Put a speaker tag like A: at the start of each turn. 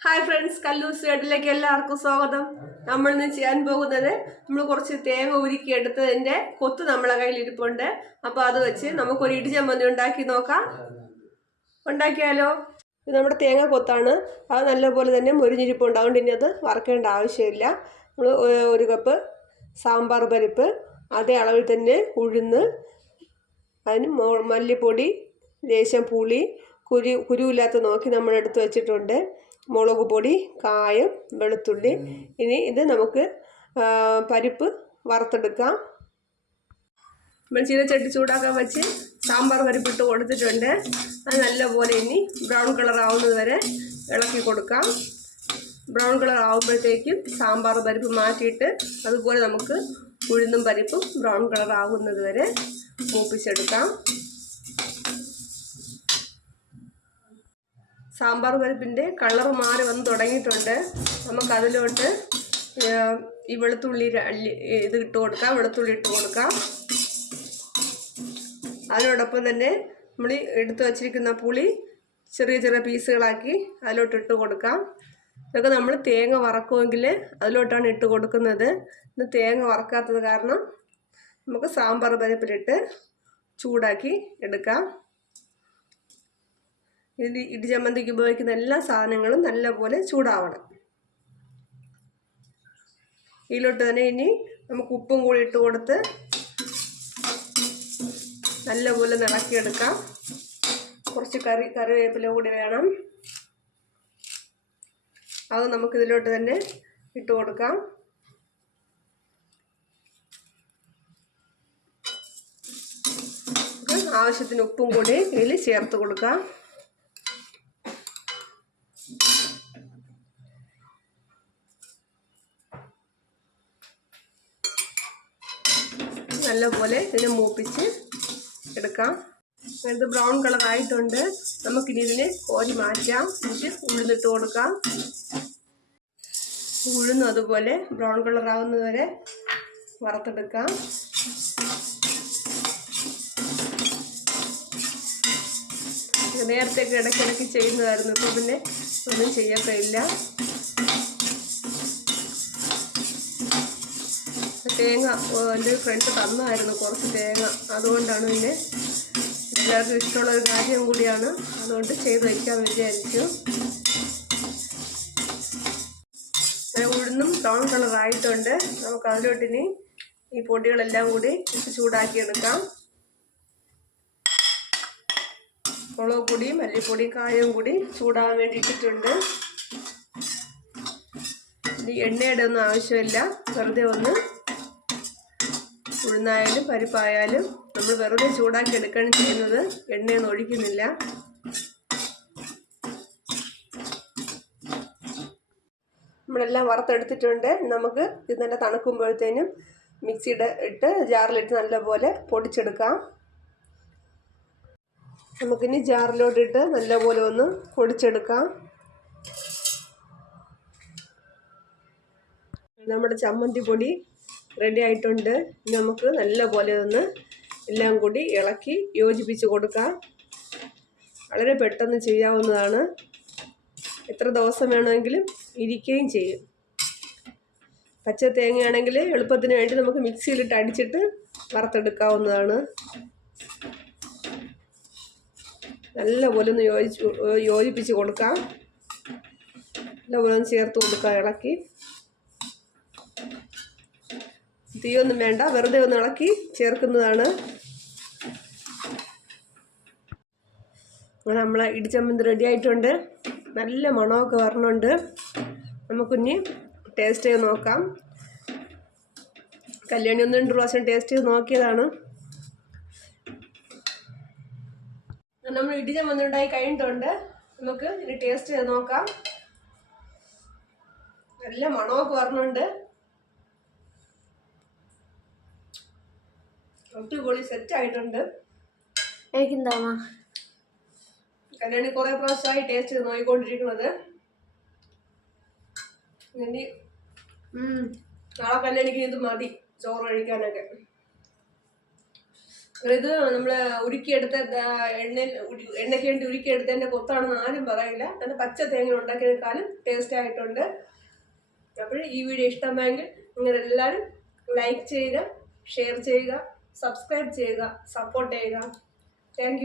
A: Hi friends കല്ലൂസ് വീട്ടിലേക്ക് എല്ലാവർക്കും സ്വാഗതം. നമ്മൾ ഇന്ന് ചെയ്യാൻ പോകുന്നത് നമ്മൾ കുറച്ച് തേങ്ങ ഉരുക്കി എടുത്തതിന്റെ കൊത്ത് നമ്മളെ കയ്യിൽ ഇരിപ്പുണ്ട് അപ്പോൾ അത് വെച്ച് നമുക്കൊരു ഇടിച്ചമ്മന്തി ഉണ്ടാക്കി നോക്കാം. ഉണ്ടാക്കിയാലോ? ഇത് നമ്മുടെ തേങ്ങ കൊത്താണ്. അത് നല്ലപോലെ തന്നെ മുരിഞ്ഞിരിപ്പുണ്ട്. ഇനി അത് വറക്കേണ്ട ആവശ്യമില്ല. നമ്മൾ ഒരു കപ്പ് സാമ്പാർ പരിപ്പ് അതേ അളവിൽ തന്നെ ഉഴുന്ന് അതിന് മല്ലിപ്പൊടി ലേശം പുളി കുരു കുരുവില്ലാത്ത നോക്കി നമ്മൾ എടുത്ത് വെച്ചിട്ടുണ്ട്. മുളക് പൊടി കായം വെളുത്തുള്ളി. ഇനി ഇത് നമുക്ക് പരിപ്പ് വറുത്തെടുക്കാം. നമ്മൾ ചീനച്ചട്ടി ചൂടാക്കാൻ വെച്ച് സാമ്പാർ പരിപ്പ് ഇട്ട് കൊടുത്തിട്ടുണ്ട്. അത് നല്ലപോലെ ഇനി ബ്രൗൺ കളർ ആവുന്നത് വരെ ഇളക്കി കൊടുക്കാം. ബ്രൗൺ കളർ ആകുമ്പോഴത്തേക്കും സാമ്പാർ പരിപ്പ് മാറ്റിയിട്ട് അതുപോലെ നമുക്ക് ഉഴുന്നും പരിപ്പും ബ്രൗൺ കളർ ആകുന്നത് വരെ മൂപ്പിച്ചെടുക്കാം. സാമ്പാർ പരിപ്പിന്റെ കളർ മാറി വന്ന് തുടങ്ങിയിട്ടുണ്ട്. നമുക്ക് അതിലോട്ട് ഏർ, ഈ വെളുത്തുള്ളി ഇത് ഇട്ട് കൊടുക്കാം. വെളുത്തുള്ളി ഇട്ട് കൊടുക്കാം. അതിനോടൊപ്പം തന്നെ നമ്മൾ എടുത്തു വച്ചിരിക്കുന്ന പുളി ചെറിയ ചെറിയ പീസുകളാക്കി അതിലോട്ട് ഇട്ട് കൊടുക്കാം. ഇതൊക്കെ നമ്മൾ തേങ്ങ വറക്കുമെങ്കിൽ അതിലോട്ടാണ് ഇട്ട് കൊടുക്കുന്നത്. ഇന്ന് തേങ്ങ വറക്കാത്തത് കാരണം നമുക്ക് സാമ്പാർ പരിപ്പിലിട്ട് ചൂടാക്കി എടുക്കാം. ഇതിൽ ഇടിചമ്മന്തിക്ക് ഉപയോഗിക്കുന്ന എല്ലാ സാധനങ്ങളും നല്ലപോലെ ചൂടാവണം. ഇതിലോട്ട് തന്നെ ഇനി നമുക്ക് ഉപ്പും കൂടി ഇട്ട് കൊടുത്ത് നല്ലപോലെ നിറക്കിയെടുക്കാം. കുറച്ച് കറി കറിവേപ്പില കൂടി വേണം. അത് നമുക്ക് ഇതിലോട്ട് തന്നെ ഇട്ട് കൊടുക്കാം. ആവശ്യത്തിന് ഉപ്പും കൂടി ഇതിൽ ചേർത്ത് കൊടുക്കാം. നല്ലപോലെ ഇതിനെ മൂപ്പിച്ച് എടുക്കാം. ഇത് ബ്രൗൺ കളർ ആയിട്ടുണ്ട്. നമുക്കിനി ഇതിനെ കോരി മാറ്റാം. എന്നിട്ട് ഉഴുന്നിട്ട് കൊടുക്കാം. ഉഴുന്ന് അതുപോലെ ബ്രൗൺ കളർ വരെ വറുത്തെടുക്കാം. നേരത്തെ ഇടയ്ക്കിടയ്ക്ക് ചെയ്യുന്നതായിരുന്നു. ഇപ്പോൾ പിന്നെ ഒന്നും ചെയ്യത്തില്ല തേങ്ങ എന്റെ ഫ്രണ്ട് തന്നായിരുന്നു കുറച്ച് തേങ്ങ. അതുകൊണ്ടാണ് പിന്നെ എല്ലാവർക്കും ഇഷ്ടമുള്ള ഒരു കാര്യം കൂടിയാണ് അതുകൊണ്ട് ചെയ്ത് വയ്ക്കാൻ വിചാരിച്ചു. ഉഴുന്നും ബ്രൗൺ കളറായിട്ടുണ്ട് നമുക്ക് അതിലോട്ടിനി ഈ പൊടികളെല്ലാം കൂടി ഇട്ട് ചൂടാക്കി എടുക്കാം മുളക് പൊടിയും മല്ലിപ്പൊടിയും കായവും കൂടി ചൂടാകാൻ വേണ്ടി ഇട്ടിട്ടുണ്ട് എണ്ണയുടെ ഒന്നും ആവശ്യമില്ല. വെറുതെ ഒന്ന് ഉഴുന്നായാലും പരിപ്പായാലും നമ്മൾ വെറുതെ ചൂടാക്കി എടുക്കുകയാണ് ചെയ്യുന്നത്. എണ്ണയൊന്നും ഒഴിക്കുന്നില്ല. നമ്മളെല്ലാം വറുത്തെടുത്തിട്ടുണ്ട്. നമുക്ക് ഇത് നല്ല തണുക്കുമ്പോഴത്തേനും മിക്സിയുടെ ഇട്ട് ജാറിലിട്ട് നല്ലപോലെ പൊടിച്ചെടുക്കാം. നമുക്കിനി ജാറിലോട്ടിട്ട് നല്ലപോലെ ഒന്ന് പൊടിച്ചെടുക്കാം. നമ്മുടെ ചമ്മന്തി പൊടി റെഡി ആയിട്ടുണ്ട്. നമുക്ക് നല്ലപോലെ ഒന്ന് എല്ലാം കൂടി ഇളക്കി യോജിപ്പിച്ച് കൊടുക്കാം. വളരെ പെട്ടെന്ന് ചെയ്യാവുന്നതാണ്. എത്ര ദിവസം വേണമെങ്കിലും ഇരിക്കുകയും ചെയ്യും. പച്ച തേങ്ങയാണെങ്കിൽ എളുപ്പത്തിന് വേണ്ടി നമുക്ക് മിക്സിയിലിട്ട് അടിച്ചിട്ട് വറുത്തെടുക്കാവുന്നതാണ്. നല്ലപോലെ ഒന്ന് യോജിച്ച് യോജിപ്പിച്ച് കൊടുക്കാം. നല്ലപോലെ ഒന്ന് ചേർത്ത് കൊടുക്കാം ഇളക്കി. തീയൊന്നും വേണ്ട വെറുതെ ഒന്ന് ഇളക്കി ചേർക്കുന്നതാണ്. അങ്ങനെ നമ്മളെ ഇടിച്ചമ്മന്തി റെഡി ആയിട്ടുണ്ട്. നല്ല മണമൊക്കെ വരണുണ്ട്. നമുക്കിനി ടേസ്റ്റ് ചെയ്ത് നോക്കാം. കല്യാണി ഒന്ന് രണ്ട് പ്രാവശ്യം ടേസ്റ്റ് ചെയ്ത് നോക്കിയതാണ്. നമ്മൾ ഇടിച്ചമ്മന്തി ഉണ്ടായി കഴിഞ്ഞിട്ടുണ്ട്. നമുക്ക് ഇനി ടേസ്റ്റ് ചെയ്ത് നോക്കാം. നല്ല മണമൊക്കെ വരണുണ്ട്. അടിപൊളി സെറ്റ് ആയിട്ടുണ്ട്.
B: എനിക്കെന്താ?
A: കല്യാണി കുറെ പ്രാവശ്യമായി ടേസ്റ്റ് ചെയ്ത് നോക്കിക്കൊണ്ടിരിക്കുന്നത്. ഇനി നാളെ കല്യാണിക്ക് ഇത് മതി ചോറ് കഴിക്കാനൊക്കെ. ഇത് നമ്മൾ ഉരുക്കിയെടുത്ത എണ്ണയിൽ എണ്ണയ്ക്ക് വേണ്ടി ഉരുക്കിയെടുത്തതിന്റെ കൊത്താണെന്ന് ആരും പറയില്ല. നല്ല പച്ച തേങ്ങ ഉണ്ടാക്കിയതിനേക്കാളും ടേസ്റ്റ് ആയിട്ടുണ്ട്. അപ്പോൾ ഈ വീഡിയോ ഇഷ്ടമായെങ്കിൽ നിങ്ങൾ എല്ലാവരും ലൈക്ക് ചെയ്യുക ഷെയർ ചെയ്യുക. സബ്സ്ക്രൈബ് ചെയ്യുക സപ്പോർട്ട് ചെയ്യുക. താങ്ക്